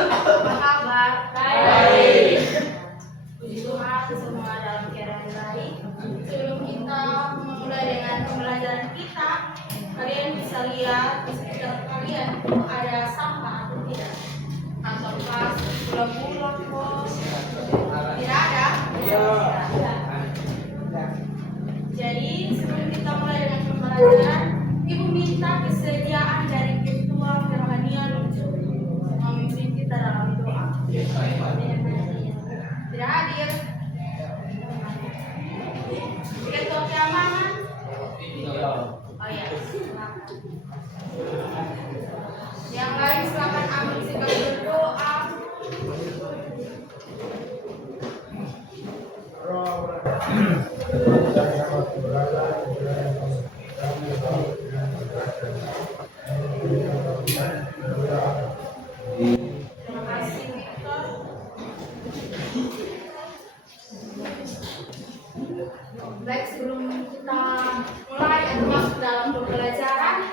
Apa kabar? Baik. Puji Tuhan semua dalam keadaan baik. Sebelum kita memulai dengan pembelajaran kita, kalian bisa lihat di sekitar kalian ada sampah atau tidak? Ataukah bulan-bulan kos? Tidak ada? Tidak ada. Jadi sebelum kita mulai dengan pembelajaran, Ibu minta kesediaan dari Ketua Kerohanian untuk memimpin kita dalam doa. Tidak hadir. Ketua keamanan. Oh ya, silakan. Yang lain silakan ambil sikap berdoa. Terima kasih Victor. Baik, sebelum kita mulai atau masuk dalam pembelajaran,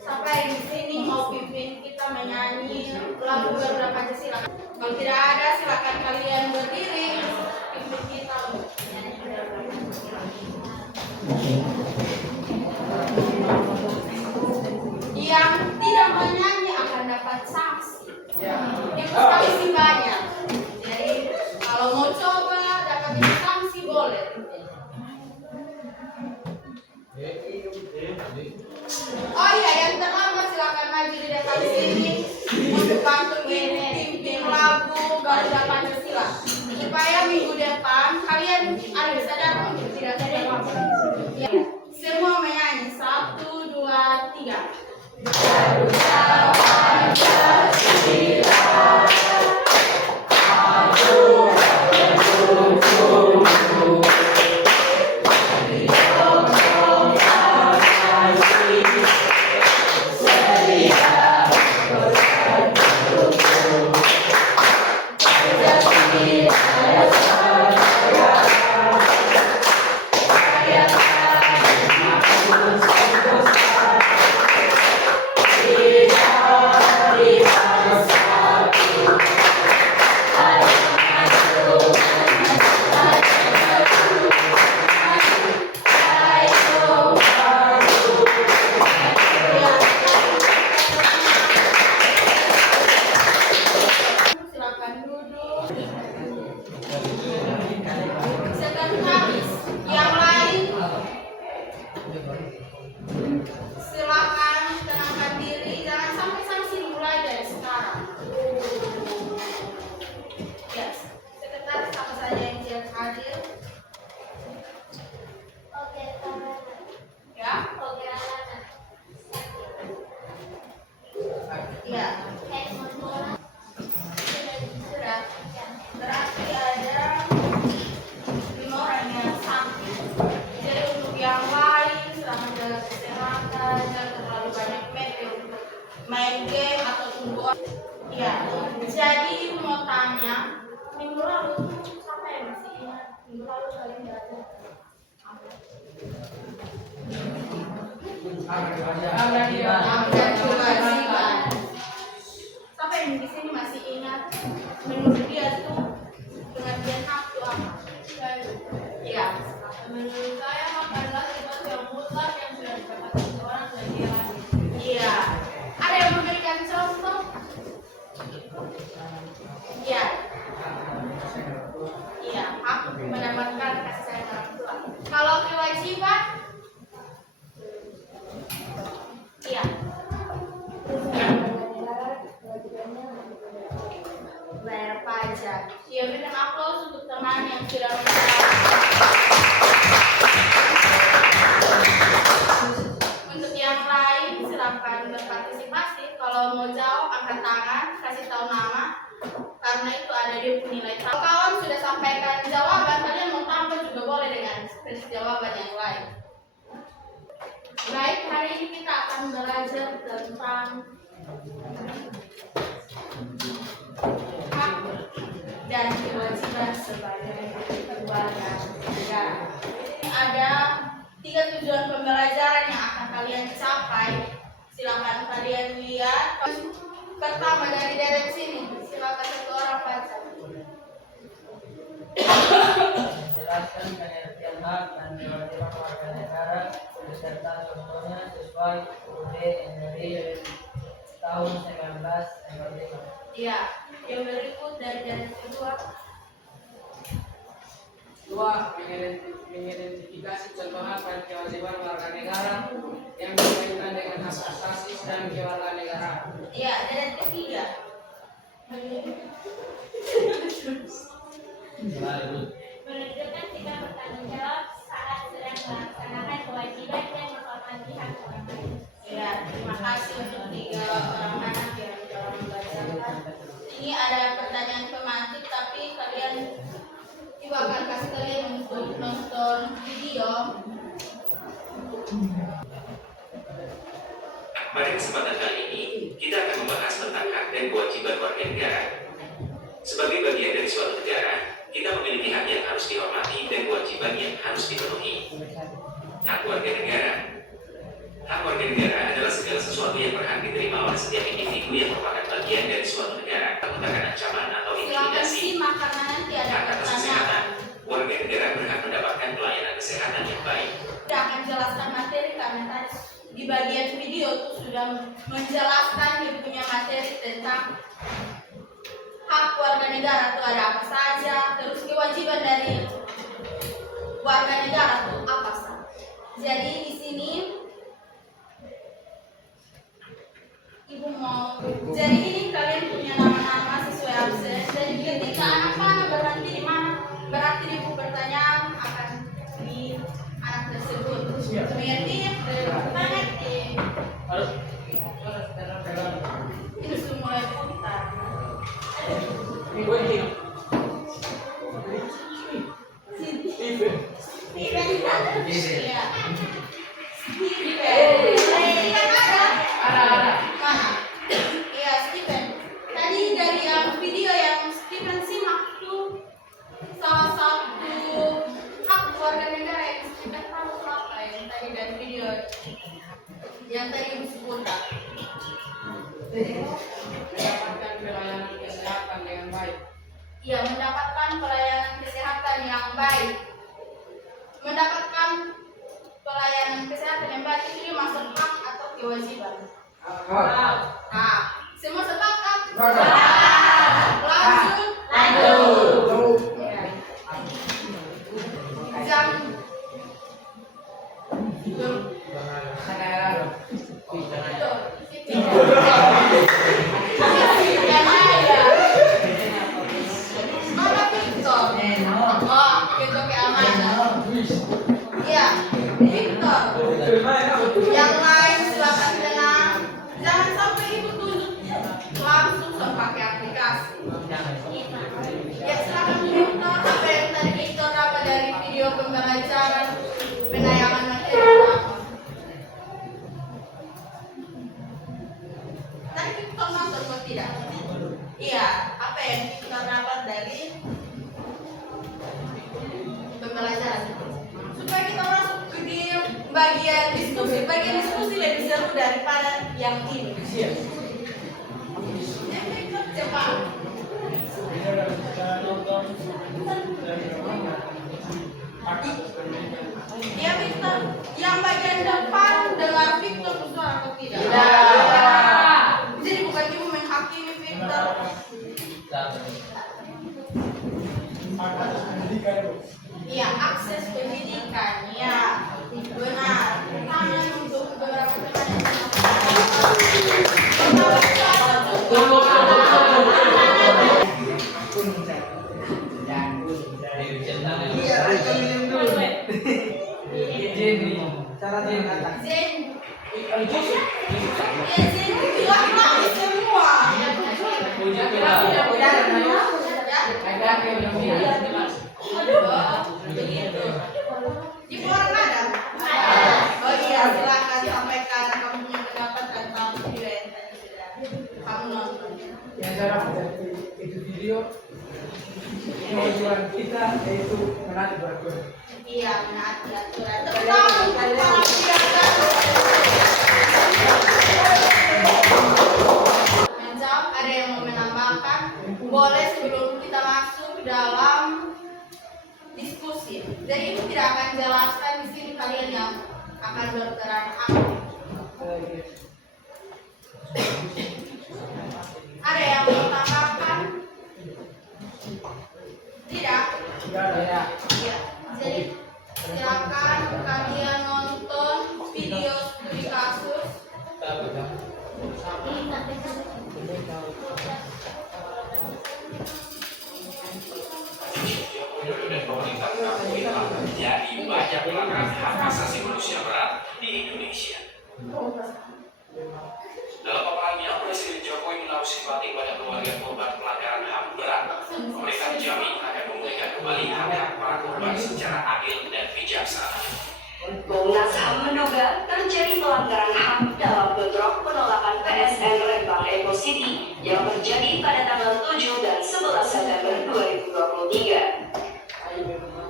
siapa yang di sini mau pimpin kita menyanyi lagu Garuda Pancasila? Kalau tidak ada, silakan kalian berdiri pimpin kita untuk menyanyi Garuda Pancasila. Yang tidak menyanyi akan dapat sanksi. Yang sanksi banyak. Jadi kalau mau coba dapat sanksi boleh. Oh iya, yang terlambat silakan maju di depan sini untuk bantu pimpin lagu Garuda Pancasila. Supaya minggu depan kalian ada kesadaran untuk tidak terlambat. Ya. Semua menyanyi 1, 2, 3. Garuda Pancasila. Main game ataupun bola. Ya, jadi ibu mau tanya, minggu lalu siapa yang masih ingat? Minggu lalu kalian belajar siapa yang di sini masih ingat? Menurut dia tuh pengertian hak itu apa? Iya. Menurut saya hak adalah sesuatu yang mutlak yang sudah didapatkan seorang sebagai laki. Iya. Ada yang memberikan contoh? Iya. Iya, hak mendapatkan kasih sayang orang tua. Kalau kewajiban? Iya. Bayar pajak. Iya, berikan aplaus untuk teman yang sudah menjawab. Untuk yang lain silakan berpartisipasi. Kalau mau jawab angkat tangan, kasih tahu nama, karena itu ada di nilai. Kalau kawan sudah sampaikan jawaban, kalian mau tambah juga boleh dengan jawaban yang lain. Baik, hari ini kita akan belajar tentang hak dan kewajiban sebagai warga negara. Ada 3 tujuan pembelajaran yang akan kalian capai. Silakan kalian lihat. pertama dari deret sini, silakan satu orang baca. Jelaskan pengertian hak dan kewajiban warga negara beserta contohnya sesuai UUD NRI tahun 1945. Iya, yang berikut dari deret kedua. Dua, mengidentifikasi contoh hak dan kewajiban warga negara yang berkaitan dengan hak asasi dan kewarganegaraan. Iya, deret ketiga. Menunjukkan sikap bertanggung jawab saat sedang melaksanakan kewajiban dan menghormati hak orang lain. Ya, terima kasih untuk tiga orang anak yang telah membacakan. Ini ada pertanyaan tematik, tapi kalian juga akan kasih kalian untuk nonton video. Pada kesempatan kali ini, kita akan membahas tentang hak dan kewajiban warga negara. Sebagai bagian dari suatu negara, kita memiliki hak yang harus dihormati dan kewajiban yang harus dipenuhi. Hak warga negara. Hak warga negara adalah segala sesuatu yang berhak diterima oleh setiap individu yang merupakan bagian dari suatu negara, menggunakan ancaman atau Silakan intimidasi. simak karena nanti ada Hak atas pertanyaan. kesehatan. Warga negara berhak mendapatkan pelayanan kesehatan yang baik. Kita akan jelaskan materi karena tadi di bagian video itu sudah menjelaskan dia punya materi tentang hak warga negara itu ada apa saja, terus kewajiban dari warga negara itu apa saja. Jadi di sini ibu mau, jadi ini kalian punya nama-nama sesuai absen. Jadi ketika anak panah berhenti di mana, berarti ibu pertanyaan akan di anak tersebut. Mengerti? Mengerti? Ini semua kita. Steven. Iya. Steven ada? Mana? Iya, Steven. Tadi dari yang video yang Steven simak itu salah satu hak warga negara yang Steven tahu apa yang tadi dari video yang tadi ibu sebutkan. Mendapatkan pelayanan kesehatan dengan baik. Iya, mendapatkan pelayanan kesehatan yang baik. Mendapatkan pelayanan kesehatan yang baik itu masuk hak atau kewajiban? Nah, semua sepakat? Lanjut. Ya. Jam. Yang ada. Mana Victor? Oh, Victor ke Amanda. Iya, Victor. Yang lain silakan tenang. Jangan sampai ibu tunjuk langsung pakai aplikasi. Ya, silakan Victor. Apa yang tadi Victor dapat dari video pembelajaran penayangan materi pertama? Tadi Victor nonton atau tidak? Iya, apa yang Victor dapat dari pembelajaran? Supaya kita masuk ke di bagian diskusi. Bagian diskusi lebih seru daripada yang ini. Cepat. Ya Victor, yang bagian depan dengar Victor suara atau tidak? Tidak. Jadi bukan ibu menghakimi Victor. Iya, akses pendidikan. Ya, benar. Tangan untuk beberapa Zen. Ya, Zen bilang semua. Begitu. Di forum ada? Oh iya, silakan sampaikan kamu punya pendapat tentang video yang tadi sudah kamu nonton. Yang cara itu video tujuan kita yaitu menaati peraturan. Iya, menaati aturan. Tepuk tangan untuk para penjaga. akan berperan aktif. Ada yang mau tambahkan? Tidak? Ya. Ya. Jadi silakan kalian nonton video studi kasus. Widodo dan pemerintah mengakui telah terjadi banyak pelanggaran hak asasi manusia berat di Indonesia. Dalam paparannya, Presiden Jokowi menaruh simpati pada keluarga korban pelanggaran HAM berat. Mereka dijamin akan memulihkan kembali hak-hak para korban secara adil dan bijaksana. Komnas HAM menduga terjadi pelanggaran HAM dalam bentrok penolakan PSN Rembang Eco City yang terjadi pada tanggal 7 dan 11 September 2023.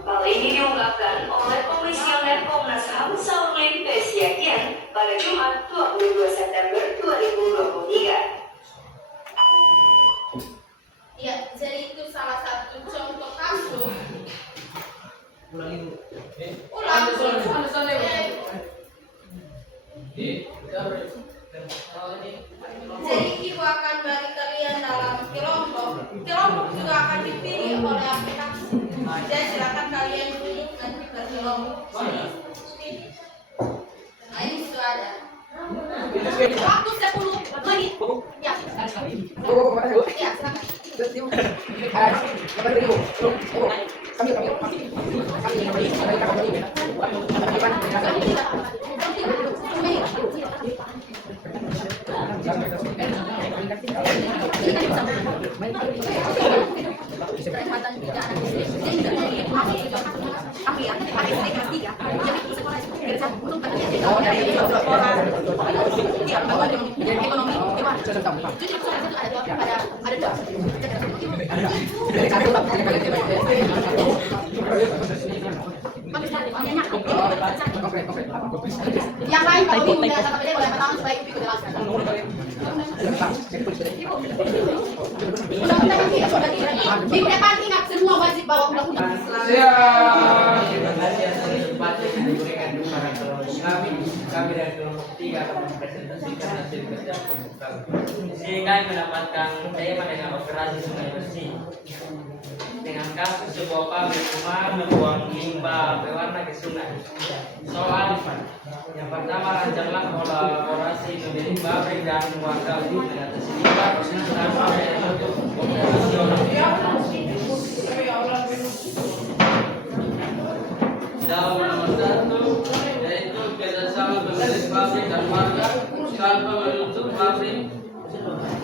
Hal ini diungkapkan oleh Komisioner Komnas HAM Saulin P. Siagian pada Jumat 22 September 2023. Ya, jadi itu salah satu contoh kasus. Ulang. Jadi ibu akan bagi kalian dalam kelompok. Kelompok juga akan dipilih oleh aplikasi. Jadi silakan kalian duduk nanti ke kelompok. Nah, ini sudah ada. Waktu 10 menit. Ya. Ya, silakan. Yang lain kalau ibu tidak dapat boleh pertama supaya ibu jelaskan. Di depan ingat semua wajib bawa undang-undang. Kami dari kelompok 3 akan mempresentasikan hasil kerja sehingga mendapatkan tema dengan operasi sungai bersih dengan kasus sebuah pabrik rumah membuang limbah berwarna ke sungai. Soal yang pertama, rancanglah kolaborasi pemilik pabrik dan warga untuk mengatasi limbah tanpa menutup operasional. Dalam nomor 1 yaitu kerjasama pemilik pabrik dan warga tanpa menutup pabrik.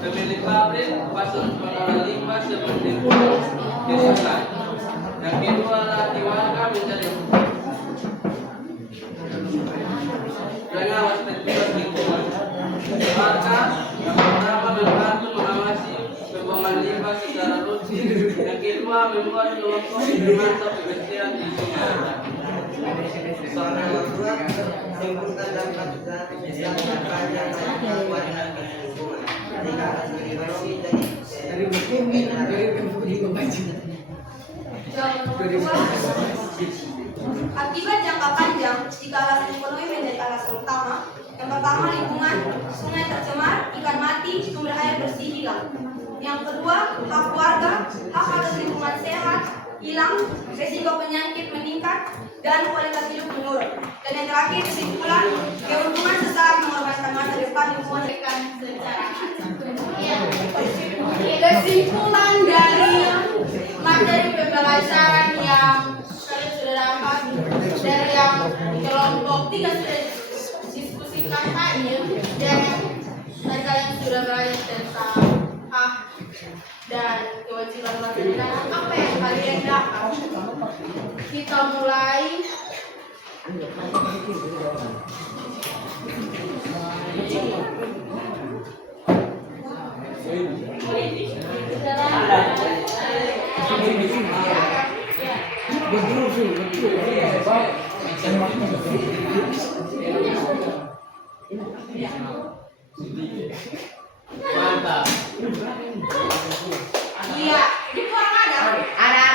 Pemilik pabrik pasang pengelola limbah seperti ke sungai. Yang kedua, latih warga mencari pengawas petugas lingkungan. Warga yang pertama membantu mengawasi pembuangan limbah secara rutin. Yang kedua, membuat kelompok memantau kebersihan di sungai. Soal nomor 2, simpulkan dampak yang banyak warga lingkungan. Jika hasil bersih dari Akibat jangka panjang, jika alasan ekonomi menjadi alasan utama, yang pertama lingkungan, sungai tercemar, ikan mati, sumber air bersih hilang. Yang kedua, hak warga, hak atas lingkungan sehat hilang, risiko penyakit meningkat, dan kualitas hidup menurun. Dan yang terakhir, kesimpulan, keuntungan sesaat mengorbankan masa depan lingkungan secara kesimpulan dari materi pembelajaran yang kalian sudah dapat dari yang kelompok 3 sudah diskusikan tadi, dan kalian sudah belajar tentang hak dan kewajiban warga negara. Apa yang kalian dapat? Kita mulai. Mantap. Iya, di orang ada. Ada.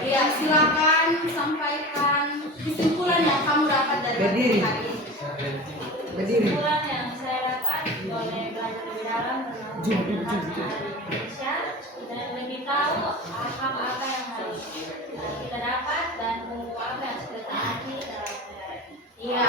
Iya, silakan sampaikan kesimpulan kesimpulan yang kamu dapat dari Berdiri. hari ini? Berdiri. Kesimpulan yang saya dapat boleh belajar lebih dalam tentang Indonesia dan lebih tahu hak apa yang harus kita dapat dan hukum apa yang harus kita taati dalam negara ini. Iya.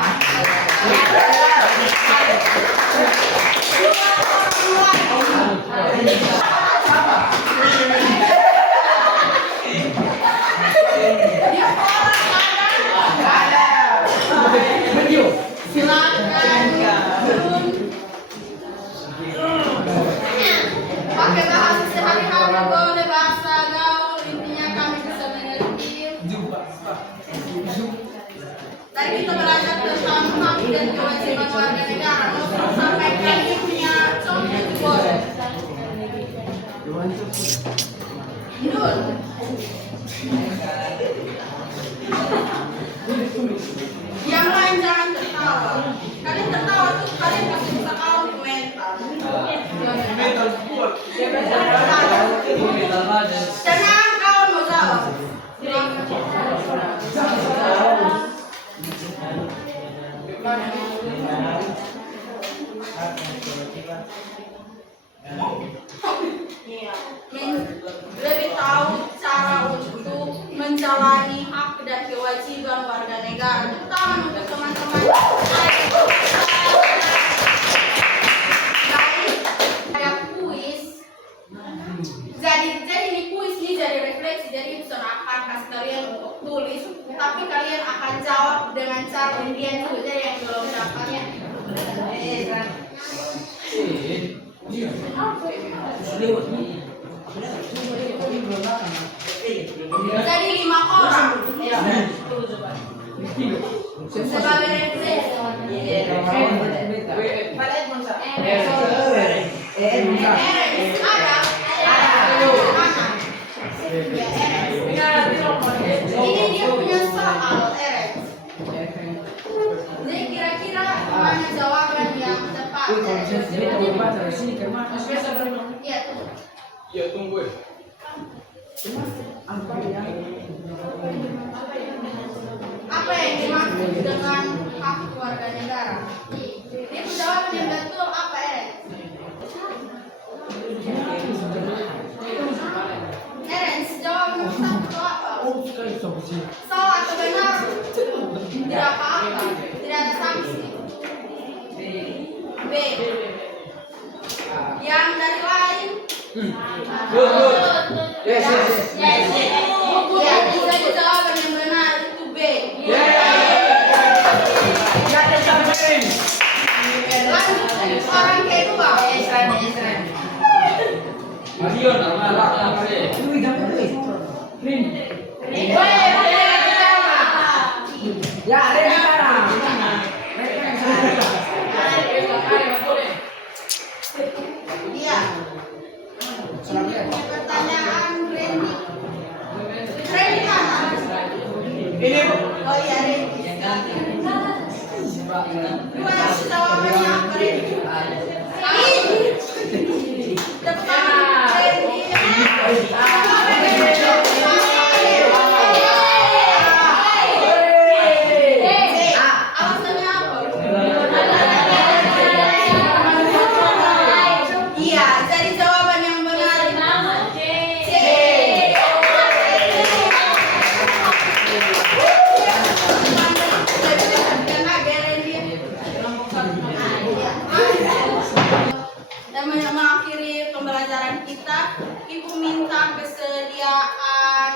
Pakai bahasa sehari-hari boleh bahasa gaul, intinya kami bisa mengerti. Tadi kita belajar tentang hak dan kewajiban warga negara. Mau sampaikan ini punya contoh boleh. Dul. Yang lain jangan tertawa. Kalian tertawa tuh kalian pasti bisa kalah di mental. Tenang, kawan mau jawab. Iya. Lebih tahu cara untuk menjalani hak dan kewajiban warga negara, terutama untuk teman-teman. Ada kuis. Jadi ini kuis ini jadi refleksi, jadi bukan akan kasih kalian untuk tulis, tapi kalian akan jawab dengan cara undian juga. Jadi yang belum dapatnya. Jadi 5 orang. Sebagai refleksi. Ini dia punya soal Eren. Jadi kira-kira mana jawaban yang tepat? Iya, tunggu. Apa yang dimaksud dengan hak warga negara? Ini jawaban yang betul apa Eren? Eren, jawaban yang satu apa? Salah atau benar? Tidak apa-apa, tidak ada sanksi. B. Yang dari lain? Yes. Ya, jadi jawaban yang benar itu B. Lanjut, orang kedua. Ya, ada yang sekarang. Iya. Pertanyaan Randy. Randy mana? Ini Oh iya Randy. Dua jawabannya apa Randy? Tepuk tangan Randy. Alasannya apa? Iya, jadi jawaban yang benar C. Dan mengakhiri pembelajaran kita, Ibu minta kesediaan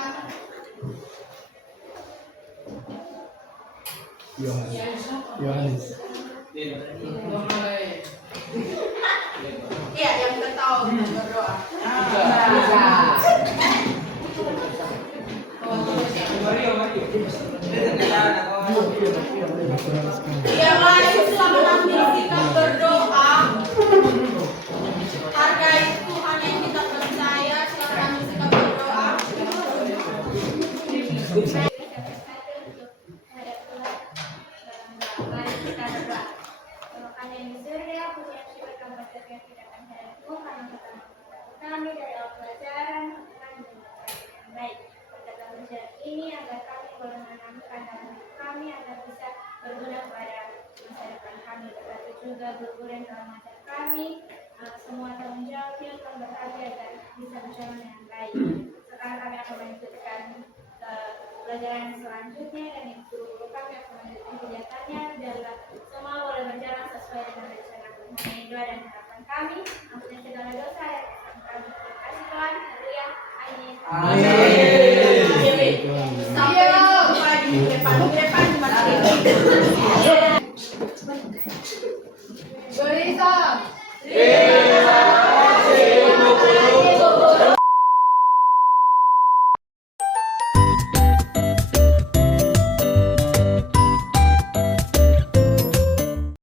Yohanes. Iya, yang ketawa berdoa. Yang lain selama nanti sikap berdoa. Hargai Tuhan yang kita percaya. Silakan ambil sikap berdoa. Mari kita berdoa. Bapa yang di surga, puji dan syukur kami panjatkan kepada hadiratmu karena kami dari awal pelajaran akan mendengarkan yang baik. Berkata pelajaran ini agar kami boleh menanamkan dalam hidup kami agar bisa juga guru yang telah mengajar kami. Semua tanggung jawabnya telah bekerja agar bisa berjalan dengan baik. Sekarang kami akan melanjutkan pelajaran selanjutnya dan yang guru kami akan melanjutkan kegiatannya. Biarlah semua boleh berjalan sesuai dengan rencana Tuhan. Ini doa dan harapan kami. Ampuni segala dosa yang kami. Terima kasih Tuhan. Haleluya. Amin. Berisa.